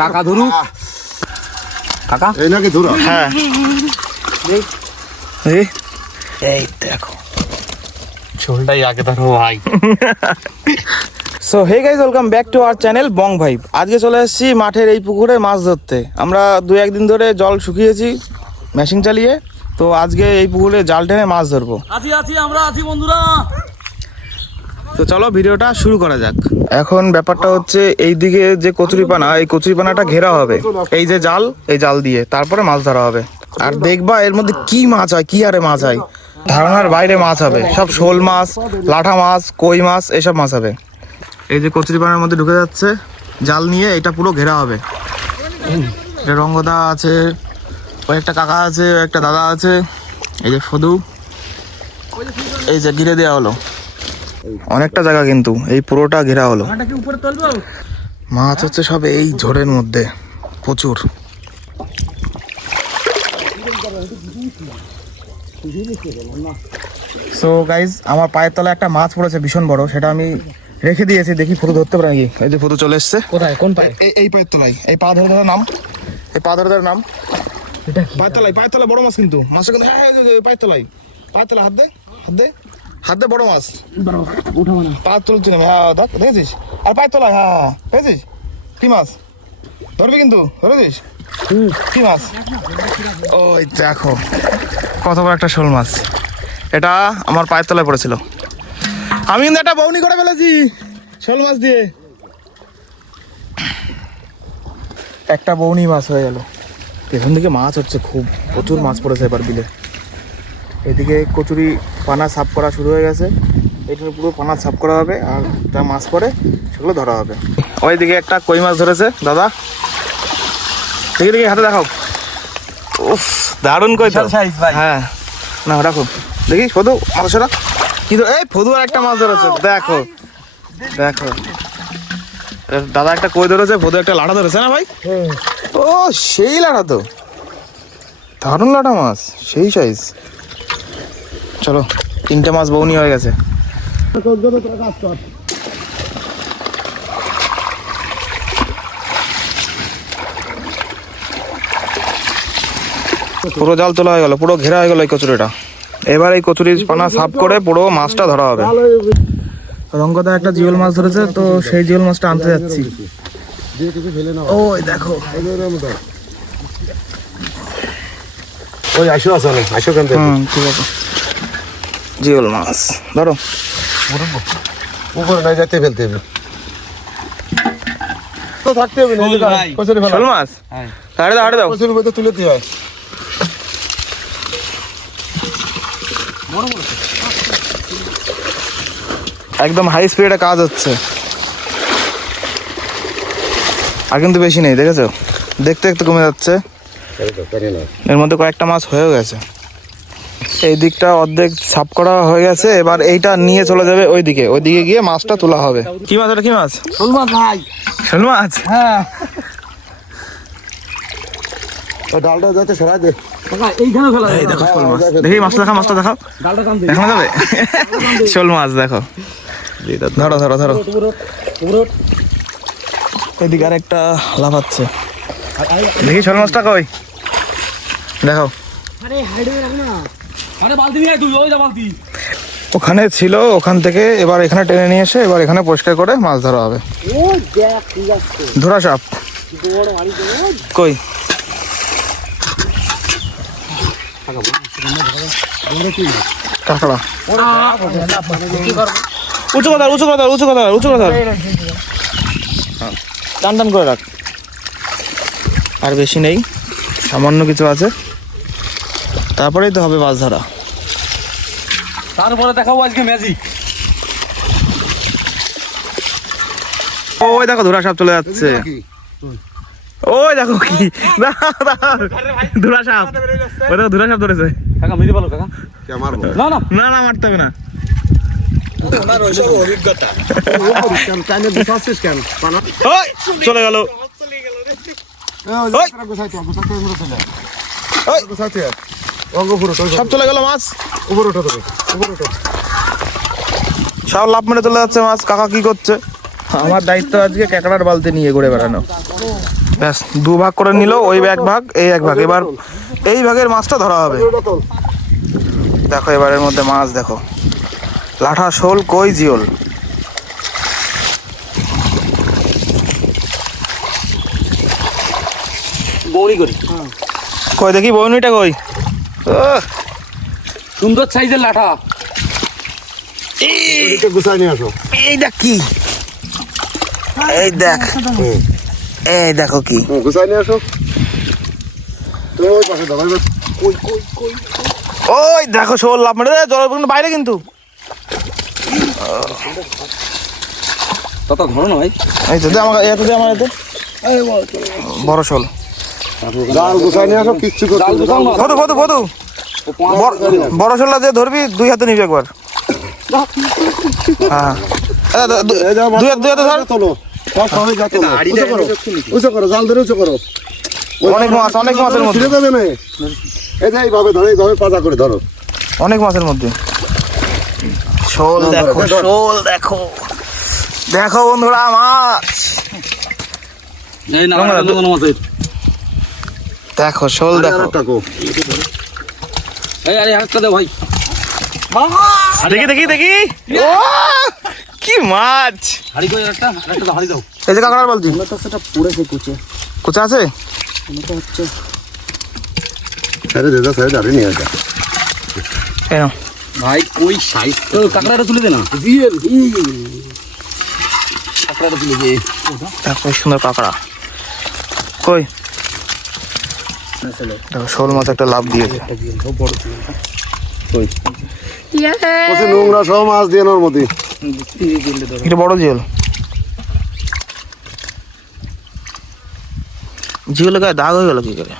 কাকা ধরু কাকা এই নাকি ধরো। হ্যাঁ এই দেখো ঝোলটাই আগে ধরো ভাই। So hey guys welcome back to our channel Bong vibe. আজকে চলে এসেছি মাঠের এই পুকুরে মাছ ধরতে। আমরা 2-1 দিন ধরে জল শুকিয়েছি মেশিন চালিয়ে, তো আজকে এই পুকুরে জাল টেনে মাছ ধরবো। আমরা আছি বন্ধুরা। তো চলো ভিডিওটা শুরু করা যাক। এখন ব্যাপারটা হচ্ছে এইদিকে যে কচুরিপানা, এই কচুরিপানাটা ঘেরা হবে এই যে জাল, এই জাল দিয়ে তারপরে মাছ ধরা হবে। আর দেখবা এর মধ্যে কি মাছ হয়, কি আরে মাছ হয়, ধারণার বাইরে মাছ হবে। সব শোল মাছ, লাঠা মাছ, কই মাছ, এসব মাছ হবে। এই যে কচুরিপানার মধ্যে ঢুকে যাচ্ছে জাল নিয়ে, এটা পুরো ঘেরা হবে। রঙ্গদা আছে, ওই একটা কাকা আছে, একটা দাদা আছে, এই যে ফদু, এই যে ঘিরে দেওয়া হলো অনেকটা জায়গা, কিন্তু এই পুরোটা ঘেরা হলো। মাছ হচ্ছে সব এই ঝোড়ের মধ্যে প্রচুর। সো গাইজ আমার পায়ের তলায় একটা মাছ পড়েছে ভীষণ বড়, সেটা আমি রেখে দিয়েছি, দেখি ফটো ধরতে পারে নাকি। এই যে ফটো চলে এসছে। কোথায় কোন পায়ে? এই পায়ের তলায়, এই পা ধরে ধরে নাম, এই পা ধরে ধরে নাম। পায়ের তলায়, পায়ের তলায় বড় মাছ, কিন্তু মাছটা কিন্তু হ্যাঁ পায়ের তলায়, পায়ের তলায় হাত দে, হাত দে, হাত দে, বড় মাছ। পা তুলছি না, হ্যাঁ দেখ, দেখেছিস? আর পায়ের তলায়, হ্যাঁ হ্যাঁ দেখেছিস? কি মাছ ধরবি কিন্তু, ধরেছিস? কি মাছ? ওই দেখো কত বড় একটা শোল মাছ, এটা আমার পায়ের তলায় পড়েছিল। আমি কিন্তু একটা বউনি করে ফেলেছি শোল মাছ দিয়ে, একটা বউনি মাছ হয়ে গেল। পেছন দিকে মাছ হচ্ছে, খুব প্রচুর মাছ পড়েছে এবার বিলে। এদিকে কচুরি পানা সাফ করা শুরু হয়ে গেছে, এটা পুরো পানা সাফ করা হবে, আর যা মাছ পড়ে সেগুলো ধরা হবে। ওইদিকে একটা কই মাছ ধরেছে দাদা, দেখি দেখি হাতে দেখাও। উফ দারুণ কই তো। হ্যাঁ না রাখো দেখি, ফদু মাছটা কি, এই ফদু আর একটা মাছ ধরেছে, দেখো দেখো। দাদা একটা কই ধরেছে, ফদু একটা লাঠা ধরেছে না ভাই? ও সেই লাঠা তো, দারুণ লাঠা মাছ, সেই সাইজ। চলো 3টে মাছ বউনি হয়ে গেছে। পুরো জাল তোলা হয়ে গেল, পুরো ঘেরা হয়ে গেল এই কচুরিটা। এবার এই কচুরির পানা সাফ করে পুরো মাছটা ধরা হবে। রঙ্গদা একটা জিওল মাছ ধরেছে, তো সেই জিওল মাছটা আনতে যাচ্ছি। ওই দেখো ওই আসো আসো আসো কেন? ঠিক আছে, জিওল মাছ ধরো। উপরে নাই যেতে ফেলতে হবে তো, থাকতে হবে না। কচুরি ফেলা, শোল মাছ হাড়ে দাও, হাড়ে দাও। কচুরি মধ্যে তুলে দিতে হয়। একদম হাই স্পিডে কাজ হচ্ছে, আর কিন্তু বেশি নেই, দেখেছো? দেখতে একটু কমে যাচ্ছে, এর মধ্যে কয়েকটা মাছ হয়েও গেছে। এই দিকটা অর্ধেক সাফ করা হয়ে গেছে, এবার এইটা নিয়ে চলে যাবে ওইদিকে, ওইদিকে গিয়ে মাছটা তোলা হবে। কি মাছ? ওটা কি মাছ? শোল মাছ ভাই। শোল মাছ? হ্যাঁ ডালটা যাতে সরাই দে। কাকা এইখানে ফেলা। এই দেখো শোল মাছ, দেখি মাছটা দেখাও, মাছটা দেখাও, ডালটা টান দে। দেখানো যাবে? শোল মাছ দেখো, ধরো ধরো ধরো। এদিকে আর একটা লাফাচ্ছে, দেখি শোল মাছটা কই, দেখো। আরে হাইডে রাখ না, আরে বালতি নিয়ে আয় তুই, ওই যা বালতি। ওখানে ছিল, ওখান থেকে এবার এখানে টেনে নিয়ে এসে এবার এখানে পরিষ্কার করে মাছ ধরা হবে। ও দেখ ঠিক আছে, ধরা সাপ বড় মারি দে। কই? কাঁকড়া। উঁচু কথা, উঁচু কথা, উঁচু কথা, উঁচু কথা, টান টান করে রাখ। আর বেশি নেই, সামান্য কিছু আছে, তারপরেই তো হবে মাছ ধরা। তারপরে দেখাবো আজকে ম্যাজিক। ওই দেখো ধরা সাপ চলে যাচ্ছে, ওই দেখো কি ধরা সাপ, ওই দেখো ধরা সাপ ধরেছে। কাকা মেরে বলো কাকা। কে মারবো? না না না না মারতে হবে না, ওই চলে গেল। সব চলে গেল মাছ, উপরে ওঠা দেবে, উপরে ওঠা। সব লাভ মেরে চলে যাচ্ছে মাছ। কাকা কি করছে? আমার দায়িত্ব আজকে ক্যাকড়ার বালতি নিয়ে ঘুরে বেড়ানো। ব্যাস 2 ভাগ করে নিল, ওই এক ভাগ এই এক ভাগ। এবার এই ভাগের মাছটা ধরা হবে। দেখো এবারের মধ্যে মাছ দেখো, লাঠা, শোল, কই, জিওল। বৌনি করি কই দেখি বউনিটা কই। সুন্দর সাইজের লাঠা। এটা গুছাই নিয়ে আসো। এই দেখ কি, এই দেখ, এই দেখো কি। গুছাই নিয়ে আসো। তুমি ওই পাশে দাও। ওই দেখো শোল লাভ মেরে জলের বাইরে কিন্তু। তত ধরো না ভাই। এই তো দে আমার এত, দে আমার এত বড় শোল। জাল গুছাই নিয়ে আসো, কিচ্ছু করতে হবে না। ফদু ফদু ফদু, বড় শোলটা যে ধরবি 2 হাতে নিবি একবার। হ্যাঁ দুই হাতে ধর। তোলো সব সবাই যা তোলো। উঁচু করো, জাল ধরে উঁচু করো। অনেক মাছ, অনেক মাছের মধ্যে। ছিঁড়ে দেবে না। এই যে এইভাবে ধরো, এইভাবে পাজা করে ধরো। অনেক মাছের মধ্যে শোল দেখো, শোল দেখো, দেখো বন্ধুরা মাছ। এই না মাছের দেখো শোল দেখো। এই আরে হাতটা দে ভাই। দেখি দেখি দেখি, ও কি মাছ। হাড়ি কই একটা হাড়ি দাও। এই যে কাঁকড়ার বালতি। সেটা পড়েছে কুচে। কুচা আছে? হচ্ছে ছেড়ে দে, ছেড়ে দে, নিয়ে যা। এই নাও। ভাই কই সাইজ তো কাঁকড়াটা তুলে দে না। জিএল কাঁকড়াটা তুলে দে। দেখো সুন্দর কাঁকড়া। কই দেখো শোল মাছ একটা লাভ দিয়েছে। কচি নোংরা সব মাছ দিয়ে ওর মধ্যে। এটা বড় জিওল। জিওলের গায়ে দাগ হয়ে গেল কি করে?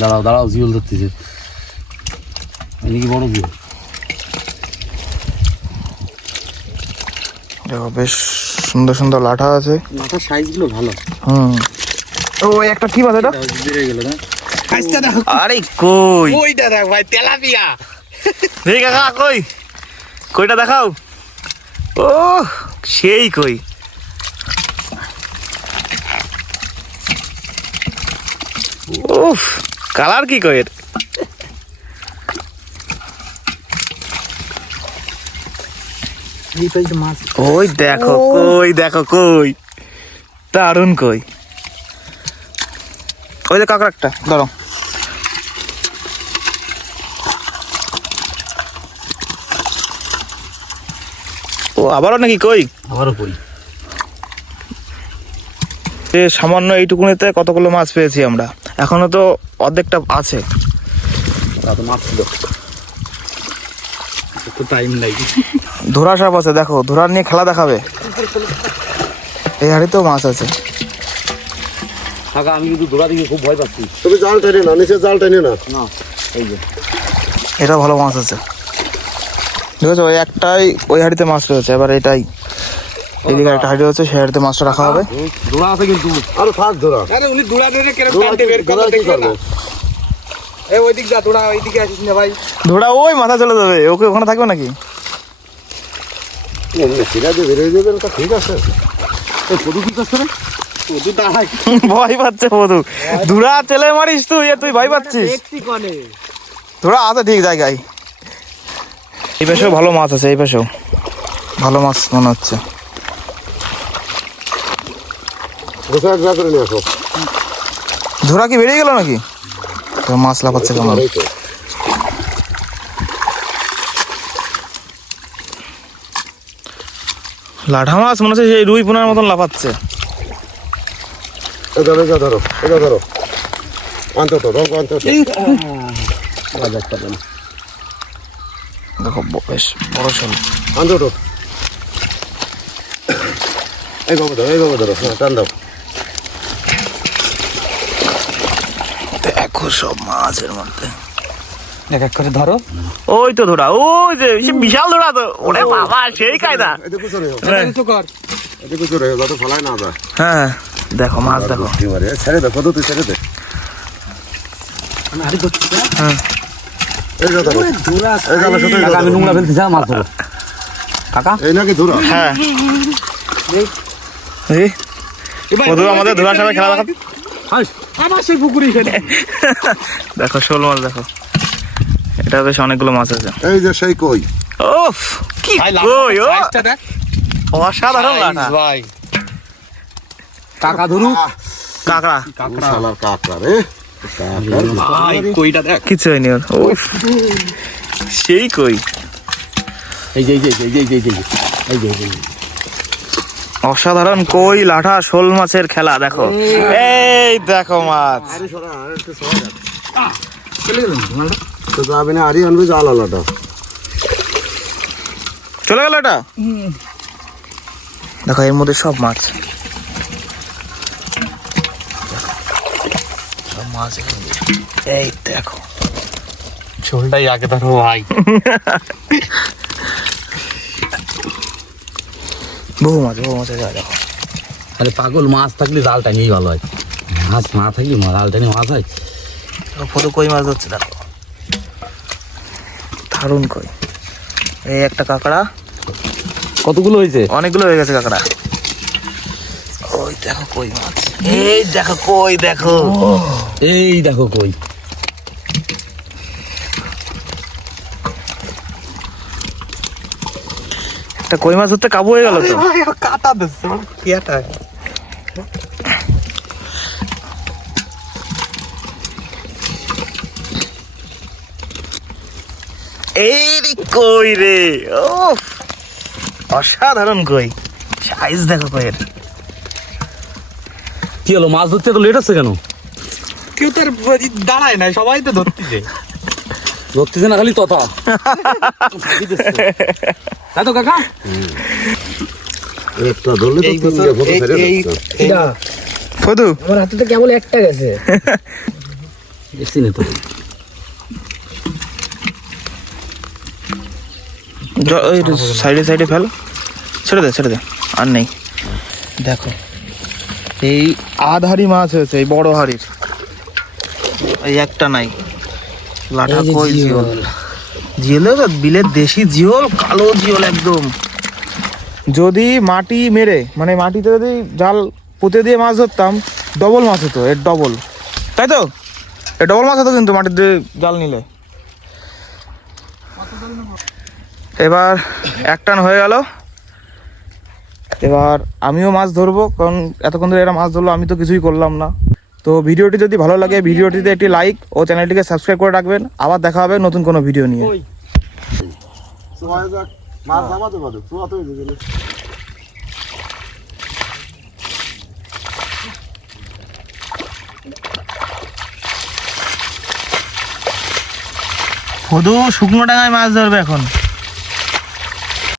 দাঁড়াও দাঁড়াও, জিওল ধরতেছে। এদিকে বড় জিওল। দেখো বেশ সুন্দর সুন্দর লাঠা আছে। মাথার সাইজগুলো ভালো। ও একটা কি মাছ এটা? বেড়ে গেল না। আরে কই, ওইটা দেখ ভাই, তেলাপিয়া। দেখি কাকা কই, কইটা দেখাও। ও সেই কই। উফ কালার কি কই এর। এই পাইছে মাছ। ওই দেখো কই, দেখো কই, দারুণ কই। ওই যে কাঁকড়া একটা ধরো। ও আবারও নাকি কই? আবারও কই। সামান্য এইটুকুনিতে কতগুলো মাছ পেয়েছি আমরা, এখনো তো অর্ধেকটা আছে। মাছ ছিল, একটু টাইম লাগে। ধরা সাপ আছে, দেখো ধরার নিয়ে খেলা দেখাবে। এই হাড়িতেও মাছ আছে। কাকা আমি কিন্তু দৌড়া দিকে খুব ভয় পাচ্ছি। তুমি জাল টেনে না, নিচে জাল টেনে না। না এই যে এটা ভালো মাছ আছে, বুঝেছো? ওই একটাই ওই হাড়িতে মাছ রয়েছে। এবার এটাই এদিকে একটা হাড়ি হচ্ছে, সেই হাড়িতে মাছটা রাখা হবে। দৌড়া আছে কিন্তু। আরে থাক ধরা। আরে উনি দৌড়া দিয়ে কেন ধরা টানতে বের ধরা করতে কি দেখলে না? করবে? এই ওই দিক যা, দৌড়া ওই দিকে আসিস না ভাই। ধরা ওই মাথা চলে যাবে, ওকে ওখানে থাকবে নাকি? এমনি ছিঁড়া দিয়ে বেরিয়ে যাবেন, তা ঠিক আছে। এই পদু কি করছে রে? পদু দাঁড়ায়। ভয় পাচ্ছে বধু। ধুরা চেলে মারিস তুই, তুই ভয় পাচ্ছিস? দেখছি কোনে। ধুরা আছে ঠিক জায়গায়। এই পাশেও ভালো মাছ আছে, এই পাশেও ভালো মাছ মনে হচ্ছে। গোসা যা করে নিয়ে আসো। ধুরা কি বেরিয়ে গেল নাকি? তো মাছ লাফাচ্ছে কেমন? এই তো। লাঠা মাছ মনে হচ্ছে সেই রুই পোনার মতন লাফাচ্ছে। এটা ধরো, এটা ধরো। আনতে তো, রং আনতে তো। দেখো বেশ বড় শোল। আনতে তো। এইভাবে ধরো, এইভাবে ধরো। হ্যাঁ, টান দাও। দেখো সব মাছের মধ্যে এক এক করে ধরো। ওই তো ধরা, ওই যে বিশাল ধরা তো। ওরে বাবা সেই কায়দা। এটা কুচরে হোক। কিছু কর। এটা কুচরে হোক, যাতে ফলায় না যায়। হ্যাঁ দেখো মাছ দেখো। কি মারে? ছেড়ে দে, কত তুই ছেড়ে দে। আমি আরে করছি। হ্যাঁ এই যা ধরো। দৌড়া। এই জালের সাথে কাকা আমি নোংরা ফেলতে যা, মাছ ধরো। কাকা এই নাকি ধরো? হ্যাঁ কদু আমাদের ধোয়া সবাই খেলা দেখো আমার সেই পুকুরে খেলে দেখো শোল মাছ দেখো, এটা বেশ অনেকগুলো মাছ আছে। এই যে সেই কই ওফ কি কই ও অসাধারণ লাঠা ভাই কাকা ধরু কাঁকড়া শালার কাঁকড়া রে ভাই কইটা দেখ কিছু হয়নি ওর ওফ সেই কই এই যে এই যে অসাধারণ কই লাঠা শোল মাছের খেলা দেখো, এই দেখো মাছ তো যাবে না আরি আনবে জাল আলাদা চলে গেল এটা দেখো এর মধ্যে সব মাছ সব মাছ এখানে। এই দেখো ঝোলটাই আগে ধরো ভাই বহু মাছ দেখো। আরে পাগল মাছ থাকলে জাল টাঙিয়েই ভালো হয়, মাছ না থাকলে জাল টাঙিয়ে মাছ হয়। ফটো কই মাছ ধরছে দেখো, দারুণ কই। এই একটা কাঁকড়া, কতগুলো হয়েছে? অনেকগুলো হয়ে গেছে কাঁকড়া। ওই দেখো কই মাছ, এই দেখো কই দেখো, এই দেখো কই একটা কই মাছ ধরতে কাবু হয়ে গেল তো। কাটা দিচ্ছে কিয়াটা এই রে কই রে, ও অসাধারণ কই, সাইজ দেখো কইয়ের। কি হলো, মাছ ধরতে তো লেট হচ্ছে কেন? কেউ তার দাঁড়ায় না, সবাই তো ধরতেছে ধরতেছে না খালি তথা তাই তো কাকা? একটা ধরলে তো ফটো ছেড়ে দিচ্ছে ফদু আমার হাতে তো কেবল একটা গেছে দেখছি না তো। সাইডে সাইডে ফেল, ছেড়ে দে আর নেই। দেখো এই আধ হাড়ি মাছ হয়েছে, এই বড় হাড়ির এই একটা নাই। লাঠা কই জিওল, জিওল বিলের দেশি জিওল, কালো জিওল একদম। যদি মাটি মেরে মানে মাটিতে যদি জাল পুঁতে দিয়ে মাছ ধরতাম ডবল মাছ হতো, এর ডবল, তাই তো? এর ডবল মাছ হতো কিন্তু মাটিতে জাল নিলে। এবার এক টান হয়ে গেল, এবার আমিও মাছ ধরবো, কারণ এতক্ষণ ধরে এরা মাছ ধরলো, আমি তো কিছুই করলাম না। তো ভিডিওটি যদি ভালো লাগে ভিডিওটিতে একটি লাইক ও চ্যানেলটিকে সাবস্ক্রাইব করে রাখবেন। আবার দেখা হবে নতুন কোনো ভিডিও নিয়ে। মাছ নামাতে পারো চুয়াতে গেলে শুধু শুকনো ডাঙায় মাছ ধরবে এখন।